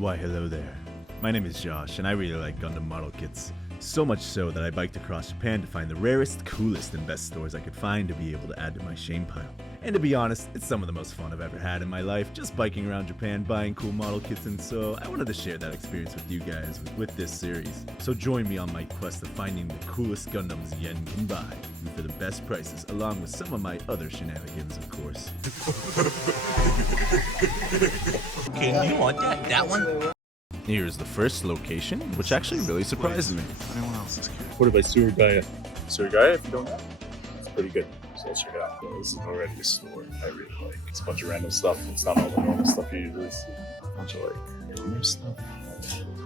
Why hello there. My name is Josh and I really like Gundam model kits. So much so that I biked across Japan to find the rarest, coolest, and best stores I could find to be able to add to my shame pile. And to be honest, it's some of the most fun I've ever had in my life, just biking around Japan buying cool model kits, and so I wanted to share that experience with you guys with this series. So join me on my quest of finding the coolest Gundams yen can buy, and for the best prices, along with some of my other shenanigans, of course. Okay, you want that one? Here's the first location, which actually really surprised me. Anyone else is curious? What about Surigaya? Surigaya, if you don't know, it's pretty good. So let's check it out. This is already a store I really like. It's a bunch of random stuff. It's not all the normal stuff you usually see. A bunch of like random stuff.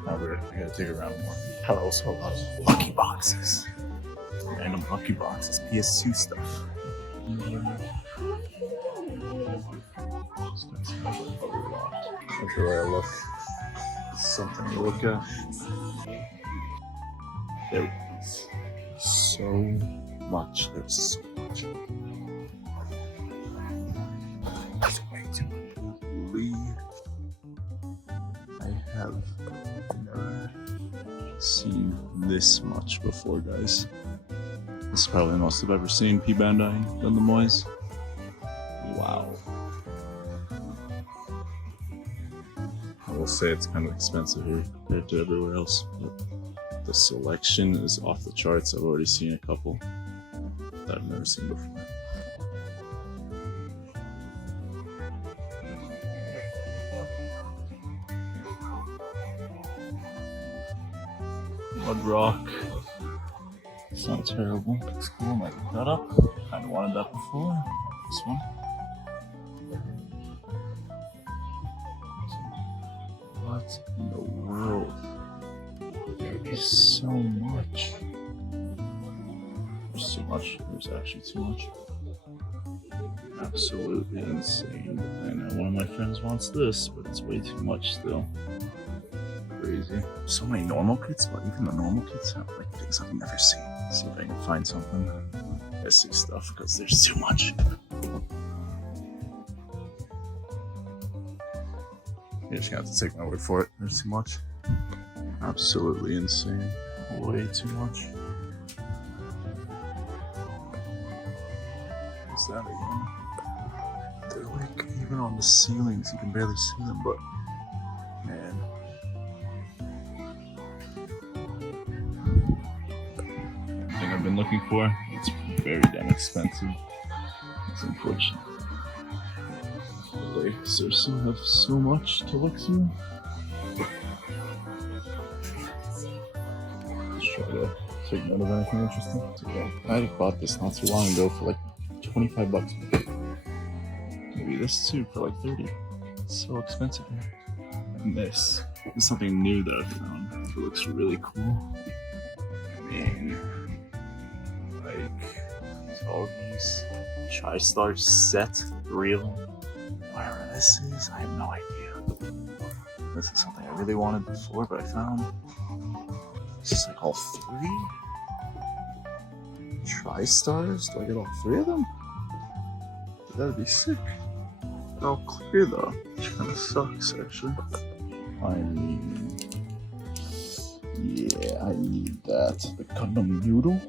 Now I gotta dig around more. Also a lot of lucky boxes. Random lucky boxes. PS2 stuff. Everywhere I look, something to look at. There is so much. There's so much. It's way too much. I have never seen this much before, guys. This is probably the most I've ever seen P Bandai Gundam wise. Wow. I will say it's kind of expensive here compared to everywhere else, but the selection is off the charts. I've already seen a couple that I've never seen before. Mud rock. It's not terrible. Looks cool. Might look that up. Kind of wanted that before. This one. What in the world? There is so much. There's too much. There's actually too much. Absolutely insane. I know one of my friends wants this, but it's way too much still. Crazy. So many normal kits, but even the normal kits have like things I've never seen. See if I can find something. I see stuff because there's too much. You just have to take my word for it. There's too much. Absolutely insane. Way too much. What's that again? They're like even on the ceilings. You can barely see them, but man. Thing I've been looking for. It's very damn expensive. It's unfortunate. They seriously have so much to look through. Let's try to take note of anything interesting. So, I bought this not too long ago for like 25 bucks. Maybe this too for like 30. It's so expensive here. And this is something new that I found. It looks really cool. I mean, like all these Tri-Star set real. Whatever this is, I have no idea. This is something I really wanted before, but I found this is like all three Tri-Stars. Do I get all three of them? That'd be sick. They're all clear though, which kind of sucks actually. I mean, yeah, I need that. The Gundam noodle.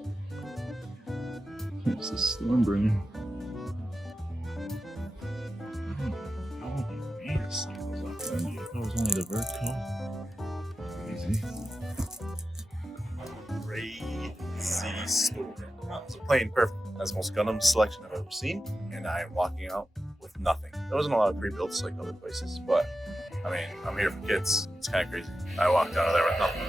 Here's the Stormbringer. That was only the vert code. Easy. Crazy store. It's plain perfect. That's the most Gundam selection I've ever seen, and I am walking out with nothing. There wasn't a lot of pre-builds like other places, but I mean, I'm here for kids. It's kind of crazy. I walked out of there with nothing.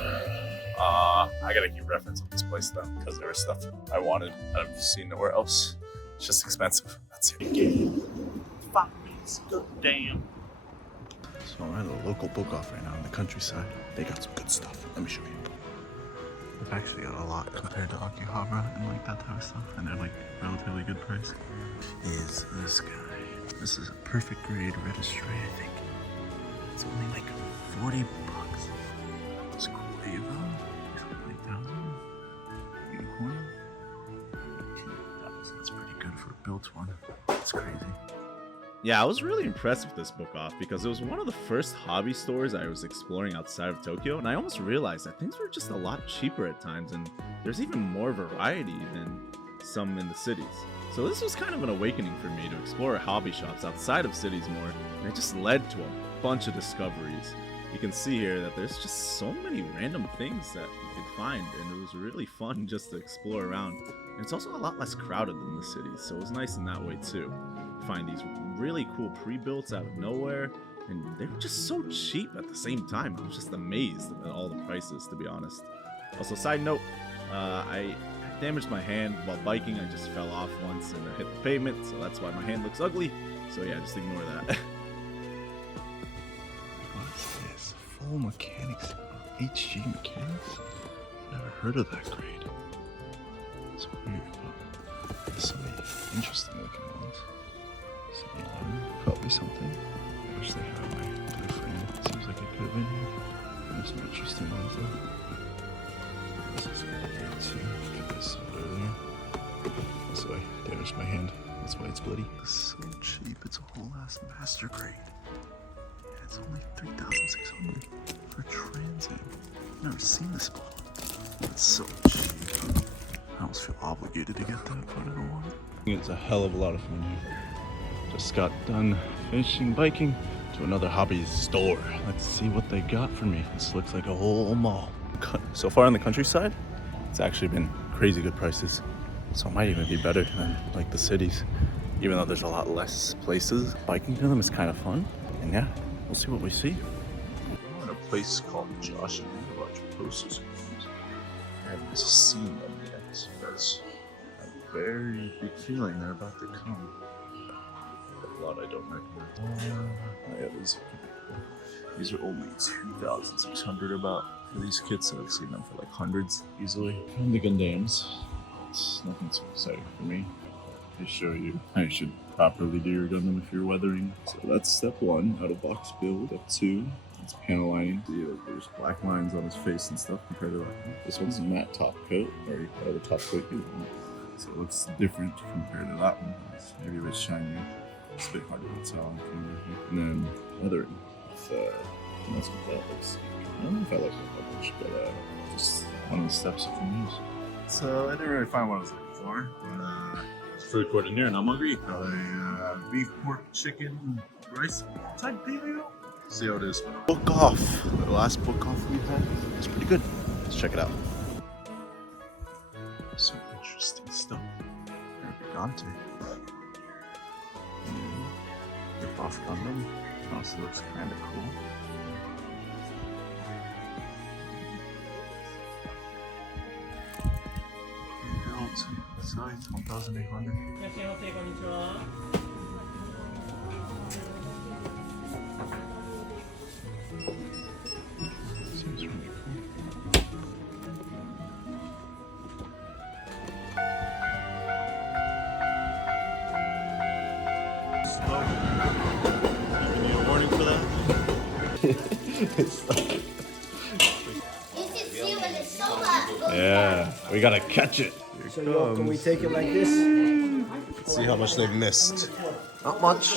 I gotta keep reference on this place though, because there was stuff I wanted and I've seen nowhere else. It's just expensive. That's it. Fuck me, it's good damn. So I'm at a local book off right now in the countryside. They got some good stuff. Let me show you. They've actually got a lot compared to Akihabara and like that type of stuff, and they're like relatively good price. Is this guy? This is a perfect grade registry, I think. It's only like 40 bucks. It's cool Ava. It's 20,000. Unicorn. 18,000. That's pretty good for a built one. It's crazy. Yeah, I was really impressed with this book off because it was one of the first hobby stores I was exploring outside of Tokyo, and I almost realized that things were just a lot cheaper at times, and there's even more variety than some in the cities. So this was kind of an awakening for me to explore hobby shops outside of cities more, and it just led to a bunch of discoveries. You can see here that there's just so many random things that you could find, and it was really fun just to explore around. And it's also a lot less crowded than the cities, so it was nice in that way too. Find these really cool pre-builts out of nowhere, and they were just so cheap at the same time. I was just amazed at all the prices, to be honest. Also, side note, I damaged my hand while biking. I just fell off once and I hit the pavement, so that's why my hand looks ugly. So yeah, just ignore that. What's this? Full mechanics. HG mechanics? Never heard of that grade. It's weird, but there's so many interesting looking ones. Probably something. I wish they had my blue frame. Seems like it could have been here. There's some interesting ones though. This is good too. Get this earlier. Also, I damaged my hand. That's why it's bloody. This is so cheap. It's a whole ass master grade. And it's only 3,600 for transient. I've never seen this before. It's so cheap. I almost feel obligated to get that, but I don't want it. It's a hell of a lot of fun here. Just got done finishing biking to another hobby store. Let's see what they got for me. This looks like a whole mall. So far in the countryside, it's actually been crazy good prices. So it might even be better than like the cities. Even though there's a lot less places, biking to them is kind of fun. And yeah, we'll see what we see. We're in a place called Josh and a bunch of posters. I haven't seen them yet, but I have a very big feeling they're about to come. A lot I don't recognize. Yeah, these are pretty cool. These are only 2,600 about for these kits, so I've seen them for like hundreds easily. From the Gundams, it's nothing too exciting for me. They show you how you should properly do your Gundam if you're weathering. So that's step 1, out of box build. Step 2, it's panel lining. See, like, there's black lines on his face and stuff compared to that. This one's a matte top coat, or whatever top coat you want. So it looks different compared to that one. It's maybe a bit shinier. It's a bit harder to tell on camera here. And then weathering. That's what that looks like. I don't know if I like it much, but just one of the steps you can use. So I didn't really find what I was looking for, but food court in here, and I'm hungry. Beef, pork, chicken, rice type deal. See how it is. Book off. The last book off we had was pretty good. Let's check it out. Some interesting stuff. Gigante. Rip off Gundam. Also looks kind of cool. Size 1,800. Seems really cool. Slow. You need a warning for that? It's like... Yeah, we gotta catch it. So yo, can we take it like this? Let's see how much they've missed. Not much.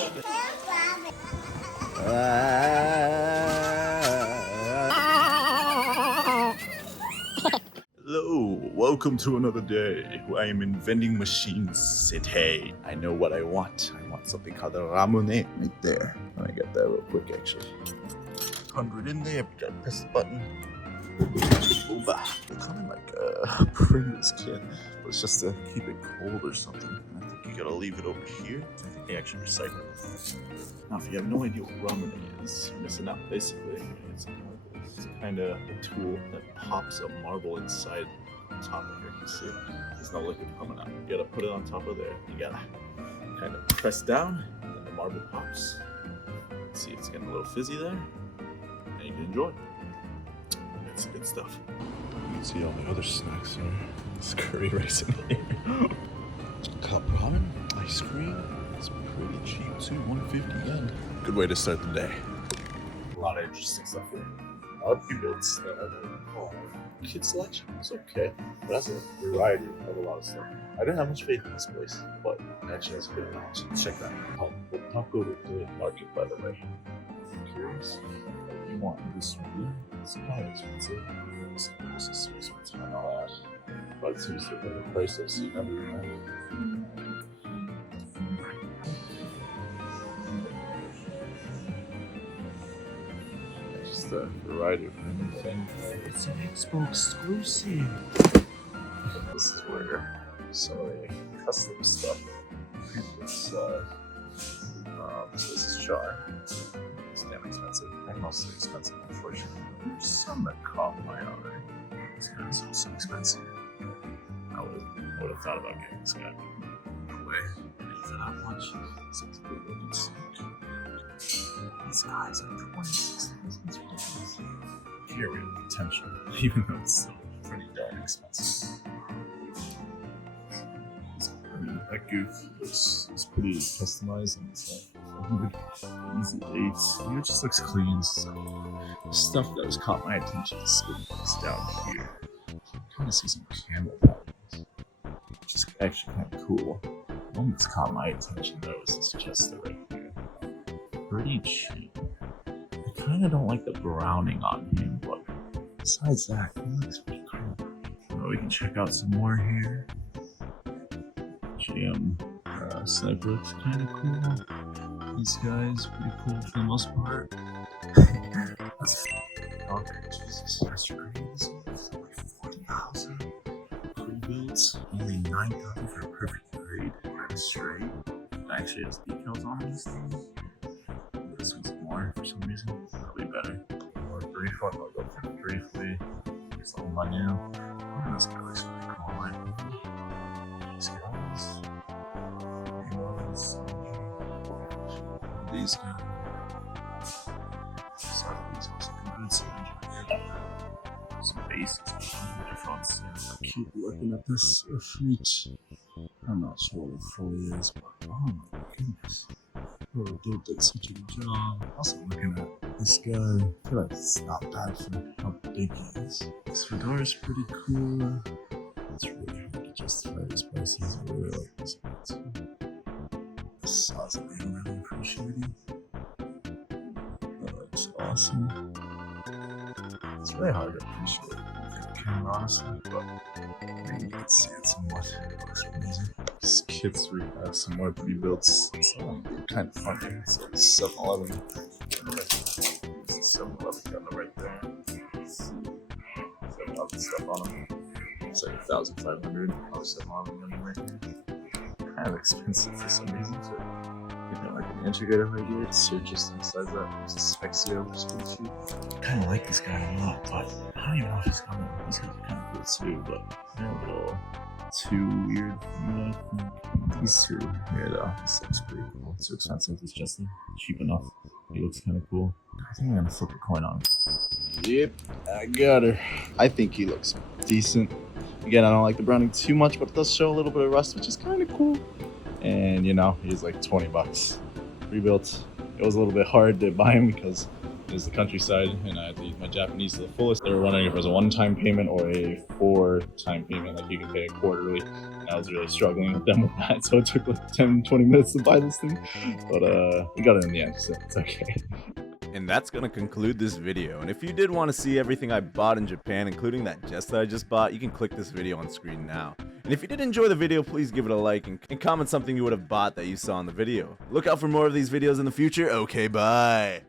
Hello, welcome to another day. I am in vending machine city. I know what I want. I want something called a ramune right there. Let me get that real quick actually. 100 in there, we gotta press the button. Ooba. They come in like a Pringles can, but it's just to keep it cold or something. And I think you gotta leave it over here. I think they actually recycle it. Now, if you have no idea what ramune is, you're missing out. Basically, it's kind of a tool that pops a marble inside the top of here. You see, there's no liquid coming out. You gotta put it on top of there. You gotta kind of press down, and then the marble pops. See, it's getting a little fizzy there, and you can enjoy. It's good stuff. You can see all the other snacks here. There's curry rice in here. Cup ramen, ice cream. It's pretty cheap too, 150 yen. Good way to start the day. A lot of interesting stuff here. Our pre-builds, kid selection was okay, but that's a variety of a lot of stuff. I didn't have much faith in this place, but it actually has a good amount. Check that out. Don't go to the market, by the way. I'm curious. You want this one? It's kind of expensive. This is so expensive. I know that. But it's usually the price I've seen everywhere. Just a variety of everything. It's an Expo exclusive. This is where some of the custom stuff. So this is char. It's damn expensive. And mostly expensive, unfortunately. There's some that caught my eye. This guy's also expensive. I would have thought about getting this guy. No way. For that much. Sounds good when you see it. These guys are 26,000. Here we have potential, even though it's still pretty darn expensive. I mean, that goof is pretty customized and it's like easy 8. It just looks clean. So stuff that has caught my attention is down here. I kind of see some camel patterns, which is actually kind of cool. The one that's caught my attention though is this chester right here. Pretty cheap. I kind of don't like the browning on him, but besides that, he looks pretty cool. So we can check out some more here. GM sniper looks kind of cool. These guys pretty cool for the most part. That's Jesus, that's grails. Like 40,000 pre-builds, only 9,000 for a perfect grade. That's straight. It actually has decals on this thing. This one's more for some reason. Probably better. More brief one. I'll go through it briefly. Here's a little menu. Oh, this guy looks really cool. I like these guys. These guys. Sorry, these also good. So some basics. Difference. Keep looking at this feet. I'm not sure what it fully is, but oh my goodness. Oh, dude did such a good job. Also looking at this guy, I feel like it's not bad for how big he is. This fedora is pretty cool. It's really hard to justify these prices. I really like this guy too. This sauce I'm really appreciating. That looks awesome. It's really hard to appreciate the camera, honestly, but maybe you can see it somewhat. It looks amazing. These kits, we have some more pre-builts. Some of them are kind of funny. It's like 7-Eleven. 7-Eleven gun right there. 7-Eleven stuff on them. It's like 1,500. Probably 7-Eleven gun right here. Kind of expensive for some reason. So, you know, like an integrator right here. It's just inside that. There's a Spexio, which is pretty cheap. I kind of like this guy a lot, but I don't even know if he's coming. These guys are kind of cool too, but they're a little too weird. You know, these two here though, this looks pretty cool. It's too expensive. It's just cheap enough. He looks kind of cool. I think I'm gonna flip a coin on him. Yep, I got her. I think he looks decent. Again, I don't like the browning too much, but it does show a little bit of rust, which is kind of cool. And you know, he's like 20 bucks. Rebuilt. It was a little bit hard to buy him because it was the countryside and I had to use my Japanese to the fullest. They were wondering if it was a one-time payment or a 4-time payment, like you can pay it quarterly. And I was really struggling with them with that, so it took like 10-20 minutes to buy this thing. But we got it in the end, so it's okay. And that's gonna conclude this video. And if you did want to see everything I bought in Japan, including that chest that I just bought, you can click this video on screen now. And if you did enjoy the video, please give it a like and comment something you would have bought that you saw in the video. Look out for more of these videos in the future. Okay, bye.